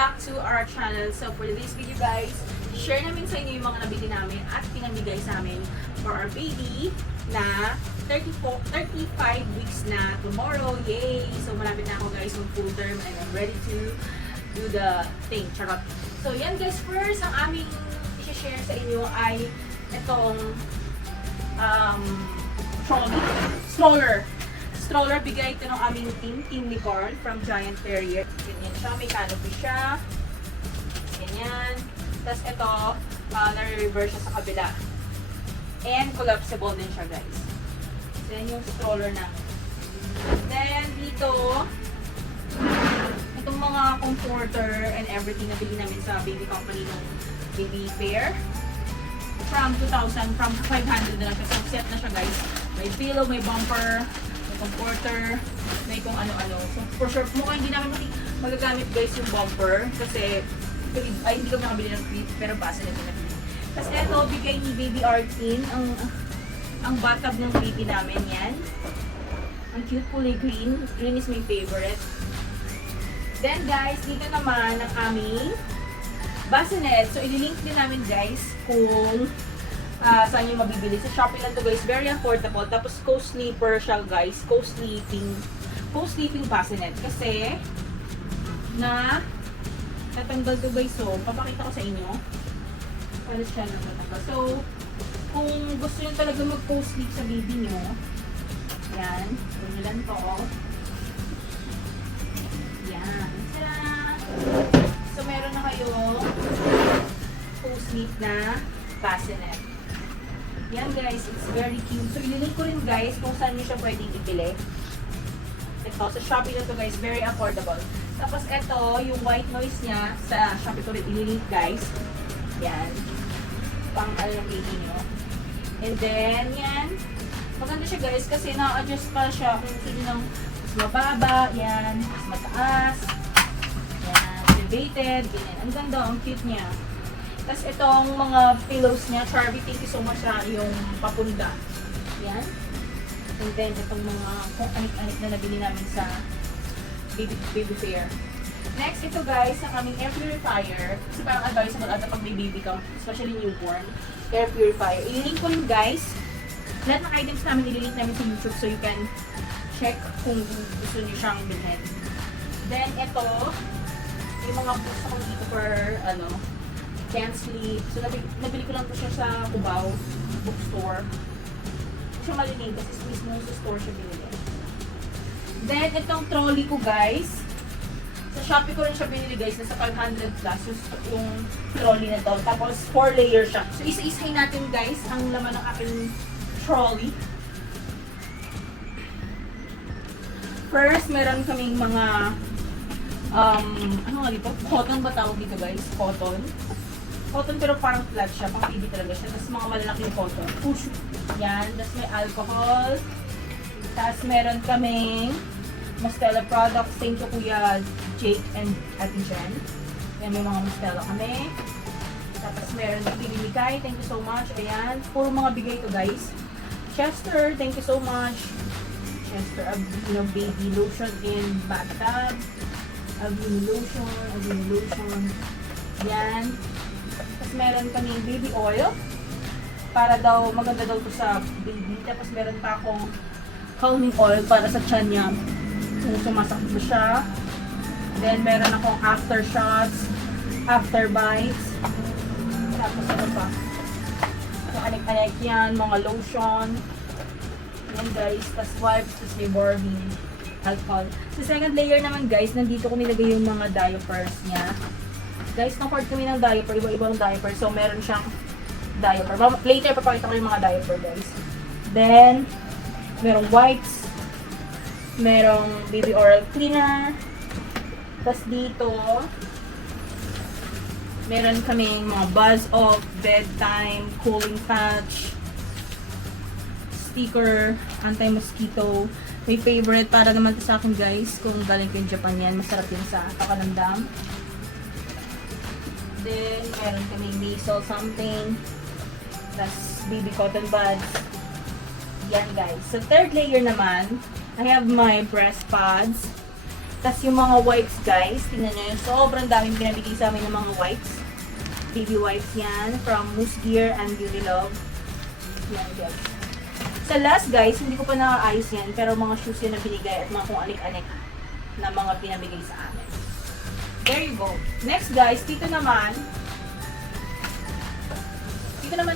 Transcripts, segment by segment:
back to our channel. So for today's video guys, share namin sa inyo yung mga nabili namin at pinamigay sa amin for our baby na 35 weeks na tomorrow. Yay! So malapit na ako guys ng full term and I'm ready to do the thing. Charot. So yan guys, first ang aming i-share sa inyo ay itong stroller, bigay ito ng aming team ni Carl from Giant Terrier. Ganyan siya, may canopy siya. Ganyan. Tapos ito, nare-reverse siya sa kabila. And collapsible din siya guys. Then yung stroller na. Then dito, itong mga comforter and everything na bili namin sa baby company ng baby fair. From 500 na lang siya. So set na siya guys. May pillow, may bumper, comforter, may kung ano-ano. So, for sure, mukhang hindi namin magagamit guys yung bumper kasi hindi kami nakabili ng clip pero base na pinabili. Tapos eto, bigay ni Baby Artin ang bathtub ng baby namin yan. Ang cute kulay green. Green is my favorite. Then guys, dito naman ang aming bassinet. So, ililink din namin guys kung saan yung mabibili. Sa Shopee lang to guys, very affordable. Tapos co-sleeper siya guys, co-sleeping bassinet. Kasi natanggal to guys. So, papakita ko sa inyo. Para siya natanggal. So, kung gusto nyo talaga mag-co-sleep sa baby nyo, yan, gawin nyo lang to. Yan. So, meron na kayo co-sleep na bassinet. Yan guys, it's very cute. So, ililink ko rin guys kung saan nyo siya pwedeng ibili. Ito, sa Shopee na to guys, very affordable. Tapos ito, yung white noise niya, sa Shopee ko rin ililink guys. Yan. Pang ng baby nyo. And then, yan. Maganda siya guys kasi na-adjust pa siya kung sino ng mas mababa, yan, mas mataas. Yan, elevated, ganyan. Ang ganda, ang cute niya. Tapos itong mga pillows niya, Charby, thank you so much sa yung papunda. Yan. And then itong mga kung anik-anik na nabili namin sa baby fair. Next, ito guys, ang aming air purifier. Kasi parang advisable ata pag may baby ka, especially newborn. Air purifier. I-link ko guys. Lahat ng items namin i-link namin sa YouTube so you can check kung gusto niyo siyang bilhin. Then ito, yung mga books ako dito for Can't Sleep. So, nabili ko lang po siya sa Cubao bookstore. Hindi siya malinig kasi mismo sa store siya binili. Then, itong trolley ko guys. Sa Shopee ko rin siya binili guys. Nasa 500 plus yung trolley na to. Tapos, 4 layer siya. So, isa-isahin natin guys ang laman ng aking trolley. First, meron kaming mga ano nga dito? Cotton ba tawag dito guys? Cotton pero parang flat siya, pang baby talaga siya. Tapos mga malalaking cotton. Push. Yan. Tapos may alcohol. Tapos meron kaming Mustela products. Thank you Kuya Jake and Ate Jen. Yan, may mga Mustela kami. Tapos meron bigay ni Kai. Thank you so much. Ayan. Puro mga bigay to guys. Chester. Thank you so much. Chester. Baby lotion in bathtub. Avino lotion. Yan. Tapos meron kaming baby oil. Para daw, maganda daw to sa baby. Tapos meron pa akong calming oil para sa tiyan niya. Kung sumasakit ba siya. Then meron akong aftershots, after bites. Tapos ano pa. Yung anik-anik yan, mga lotion. Yan guys. Tapos wipes, tapos may Barbie. Alcohol. Sa second layer naman guys, nandito ko nilagay yung mga diapers niya. Guys, comfort kami ng diaper, iba-ibang diaper. So, meron siyang diaper. Later, papakita ko yung mga diaper guys. Then, merong wipes. Merong baby oral cleaner. Tapos dito, meron kaming mga buzz off, bedtime, cooling patch, sticker, anti-mosquito. My favorite para naman to sa akin guys, kung galing ko yung Japan yan, masarap yun sa kakanandang. Then, meron kami nasal something. Tapos, baby cotton buds. Yan guys. So, third layer naman, I have my breast pads. Tapos yung mga wipes guys, tingnan nyo yun. Sobrang daming pinabigay sa amin ng mga wipes. Baby wipes yan from Moose Gear and Beauty Love. Yan guys. Sa last guys, hindi ko pa nakaayos yan. Pero mga shoes yan na binigay at mga kung anik-anik na mga pinabigay sa amin. There you go. Next guys, dito naman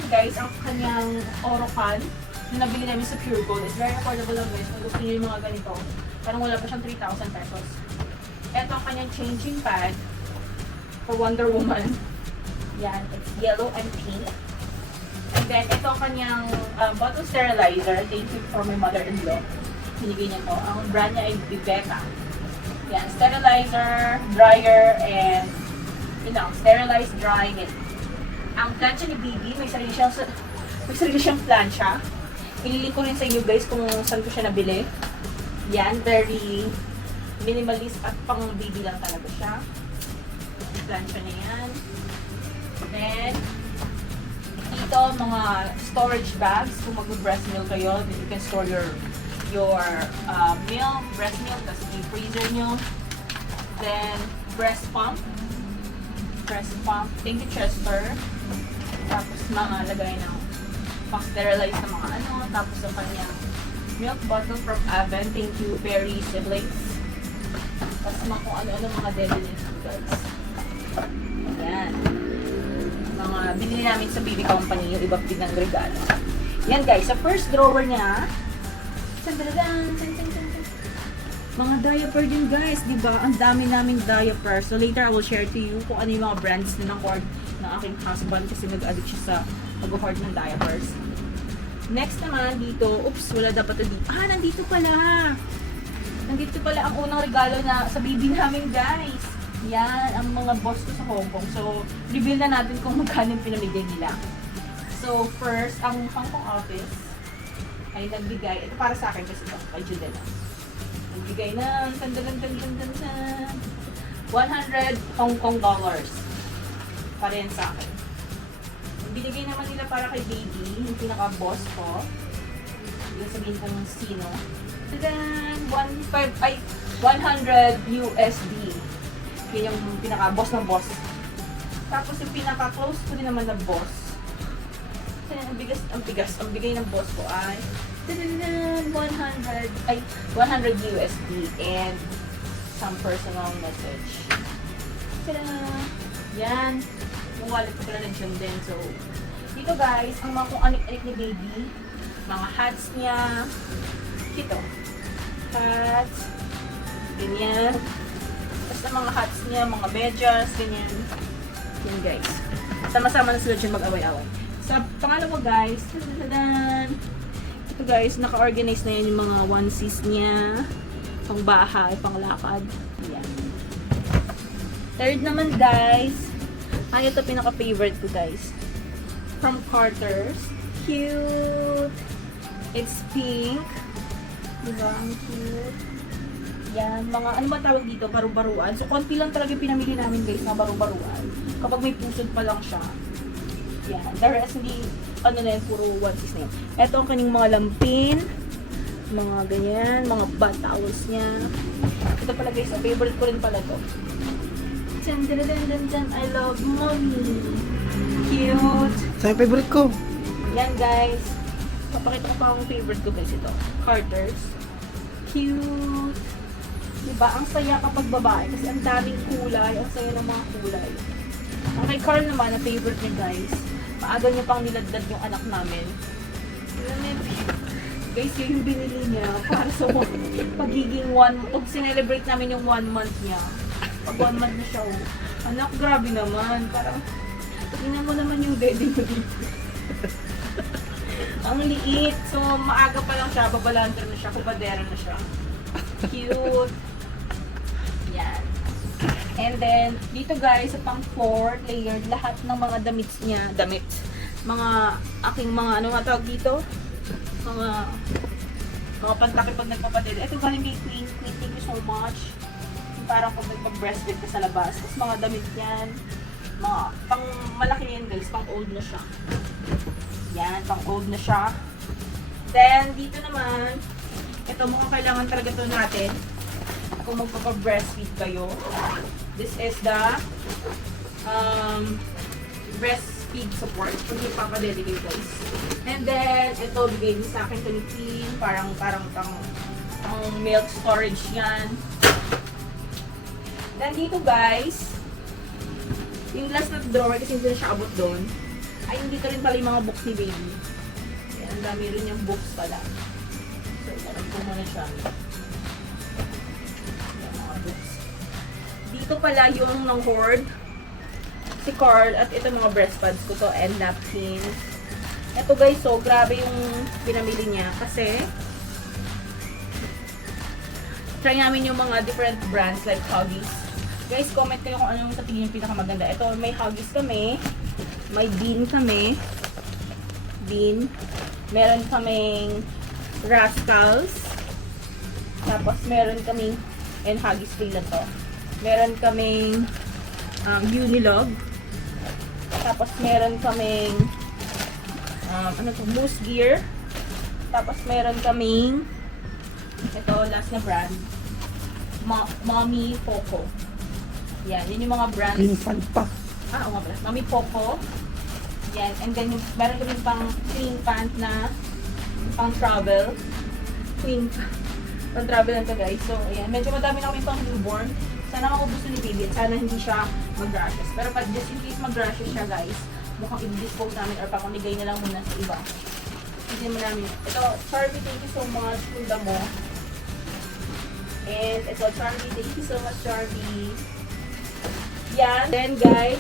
guys, ang kanyang Orocan na nabili namin sa Pure Gold. It's very affordable lang guys. Kung gusto niyo yung mga ganito, parang wala pa siyang 3,000 pesos. Ito ang kanyang changing pad for Wonder Woman. Yan, it's yellow and pink. And then, ito ang kanyang bottle sterilizer. Thank you for my mother-in-law. Binigay niya to. Ang brand niya ay Viveka. Yan, sterilizer, dryer, and sterilize, dry, it. Ang plancha ni Bibi, may sarili siyang plancha. Ililink ko rin sa inyo guys kung saan ko siya nabili. Yan, very minimalist at pang Bibi lang talaga siya. Yung plancha na yan. Then, dito, mga storage bags. Kung mag-breast milk kayo, then you can store your milk, breast milk, tapos yung freezer nyo. Then, breast pump. Thank you, Chester. Tapos, mga lagay ng pang-sterilize na mga ano. Tapos, ang kanyang milk bottle from Aven. Thank you, Berry Siblings. Tapos, mga kung ano-ano mga deadlines guys. Ayan. Mga binili namin sa BB Company, yung ibang biglang regalo. Yan guys, sa first drawer niya, mga diaper din guys, di ba? Ang dami naming diaper. So later I will share to you kung ano yung mga brands na ng-hoard ng aking husband kasi nag-addict siya sa mag-hoard ng diapers. Next naman dito, oops, wala dapat ito dito. Nandito pala. Nandito pala ang unang regalo na sa baby namin guys. Yan, ang mga boss ko sa Hong Kong. So, reveal na natin kung magkano yung pinamigay nila. So, first, ang Hong Kong office ay nagbigay. Ito para sa akin kasi ito, kay Judela. Nagbigay ng 100 Hong Kong dollars. Para yan sa akin. Binigay naman nila para kay baby, yung pinaka-boss ko. Yung sabihin kong sino. Tadan! 100 USD. Yun yung pinaka-boss ng boss. Tapos yung pinaka-close ko din naman na boss. Ang bigay ng boss ko ay 100 USD and some personal message. Yan. Yung wallet ko pala nandiyan din. So, dito guys, ang mga kung anik-anik ni baby, mga hats niya. Ito. Hats. Ganyan. Tapos ang mga hats niya, mga medyas, ganyan. Yan guys. Sama-sama na sila dyan mag-away-away. Sa pangalawa guys, ito guys, naka-organize na yan yung mga onesies niya. Pang bahay, pang lakad. Yan. Third naman guys, ito pinaka-favorite ko guys. From Carter's. Cute! It's pink. Diba? Ang cute. Yan, mga, ano ba tawag dito? Baru-baruan. So, konti lang talaga pinamili namin guys, mga baru-baruan. Kapag may pusod pa lang siya. Yan. The rest, hindi, ano na yun, puro onesies na yun. Ito ang kanyang mga lampin. Mga ganyan, mga bath towels niya. Ito pala guys, favorite ko rin pala to. I love mommy. Cute. Sa favorite ko. Yan guys. Papakita ko pa ang favorite ko guys ito. Carter's. Cute. Diba? Ang saya kapag babae. Kasi ang daming kulay. Ang saya ng mga kulay. Ang kay Carl naman, ang favorite niya guys. Maaga niya pang niladlad yung anak namin. Guys, yun yung binili niya para sa pagiging pag sinelebrate namin yung 1 month niya. Pag 1 month na siya, anak, grabe naman. Parang, tingnan mo naman yung daddy mo dito. Ang liit. So, maaga pa lang siya, babalanter na siya, kubadera na siya. Cute. Yan. And then, dito guys, sa pang 4 layered, lahat ng mga damit niya, mga aking mga, ano nga tawag dito? Mga pantaki pag nagpapadede. Ito galing kay Queen. Queen, thank you so much. Parang pag nagpag-breastfeed ka sa labas. Tapos mga damit yan. Mga, pang malaki yan guys, pang old na siya. Yan, pang old na siya. Then, dito naman, ito mga kailangan talaga to natin. kung magpapa-breastfeed kayo. This is the breastfeed support. Kung ipapadedicate guys. And then, ito, bigay din sa akin ito ni Queen. Parang milk storage yan. Then dito guys, yung last na drawer kasi hindi na siya abot doon. Ay, dito rin pala yung mga books ni baby. Yan, ang dami rin yung books pala. So, parang po muna siya. Yan, mga books. Dito pala yung nang-hoard. Si Carl, at ito mga breast pads ko to, and napkin. Ito guys, so, grabe yung pinamili niya. Kasi, try namin yung mga different brands like Huggies. Guys, comment kayo kung ano yung sa tingin yung pinakamaganda. Ito, may Huggies kami. May Bean kami. Bean. Meron kaming Rascals. Tapos, meron kaming, and Huggies free na to. Meron kaming Unilog. Tapos, meron kaming Moose Gear. Tapos, meron kaming ito, last na brand. Mommy Poco. Yan, yun yung mga brands. Infant pa. Oo nga pala. Mommy Poco. Yan, and then meron kami pang clean pant na pang travel. Pang travel na to guys. So, ayan. Medyo madami na kami pang newborn. Sana makubusto ni baby. Sana hindi siya mag-rashes. Pero pag just in case mag-rashes siya guys, mukhang i-dispose namin or papamigay na lang muna sa iba. Hindi mo namin. Ito, Charlie, thank you so much. Kunda mo. And ito, Charlie, thank you so much, Charlie. Yan. Then, guys,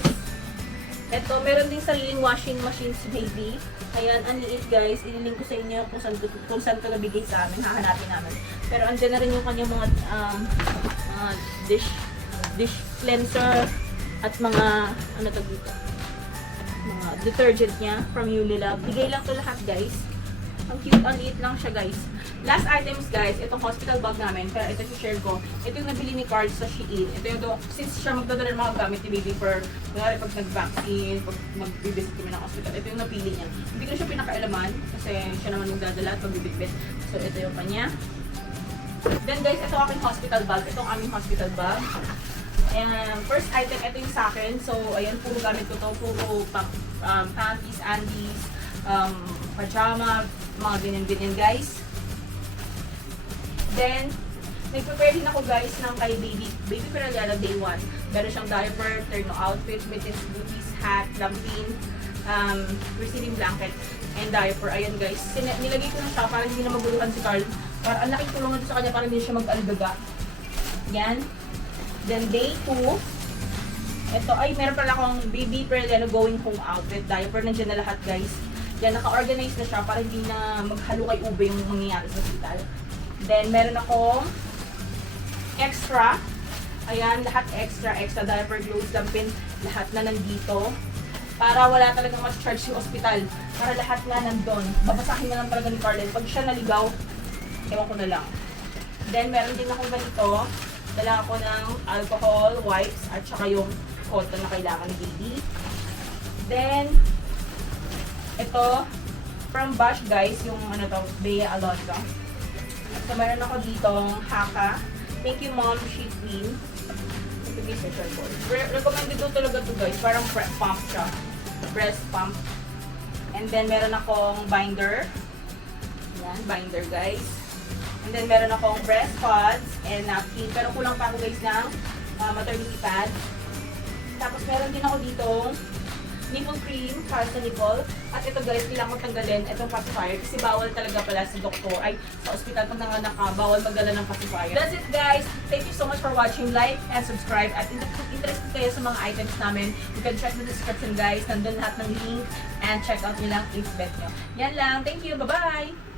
ito, meron din sariling washing machine si baby. Ayan, ang liit, guys. Ililink ko sa inyo kung saan ko nabigay sa amin. Hahanapin namin. Pero andyan na rin yung kanyang mga dish cleanser at mga, ano to dito? Mga detergent niya from Unilab. Bigay lang to lahat, guys. Ang cute, ang liit lang siya guys. Last items guys, itong hospital bag namin, pero ito share ko. Ito yung nabili ni Carl sa Shein. Ito yung, since siya magdadala ng mga gamit ni baby for, kunwari pag nag-vaccine, pag mag-visit kami ng hospital, ito yung napili niya. Hindi ko siya pinakaalaman, kasi siya naman magdadala at magbibitbit. So ito yung kanya. Then guys, ito aking hospital bag. Itong aming hospital bag. And first item, ito yung sa akin. So ayan, puro gamit ko to. Puro panties, undies, pajama, mga ganyan-ganyan guys. Then, nag-prepare din ako guys ng kay baby Peraliana day 1. Meron siyang diaper, terno outfit, with his booties, hat, lampin, receiving blanket, and diaper. Ayan guys, nilagay ko na siya para hindi na maguluhan si Carl. Para ang laking tulong na sa kanya para hindi siya mag-albaga. Yan. Then day 2, ito ay meron pala akong baby Peraliana going home outfit, diaper, nandiyan na lahat guys. Yan, naka-organize na siya para hindi na maghalo kay ube yung mangyayari sa hospital. Then, meron akong extra. Ayan, lahat extra diaper, gloves, lampin, lahat na nandito. Para wala talagang mas charge yung hospital. Para lahat nga nandun. Babasahin na lang talaga ni Carlen. Pag siya naligaw, ewan ko na lang. Then, meron din akong ganito. Dala ako ng alcohol, wipes, at saka yung cotton na kailangan ni baby. Then, ito, from Bosch guys, yung ano to, Bea Alonso. So, meron ako ditong Haka. Thank you mom, sheet queen. Ito guys, recommended ko talaga to guys. Parang pump siya. Breast pump. And then, meron akong binder. Yan, binder guys. And then, meron akong breast pads and napkin. Pero kulang pa ako guys ng maternity pad. Tapos, meron din ako ditong nipple cream para sa nipple. At ito guys, kailangan ko tanggalin itong pacifier kasi bawal talaga pala sa doktor. Ay, sa ospital pag nanganak ka, bawal magdala ng pacifier. That's it guys. Thank you so much for watching. Like and subscribe. At interested kayo sa mga items namin, you can check the description guys. Nandun lahat ng link and check out nyo lang if bet nyo. Yan lang. Thank you. Bye-bye!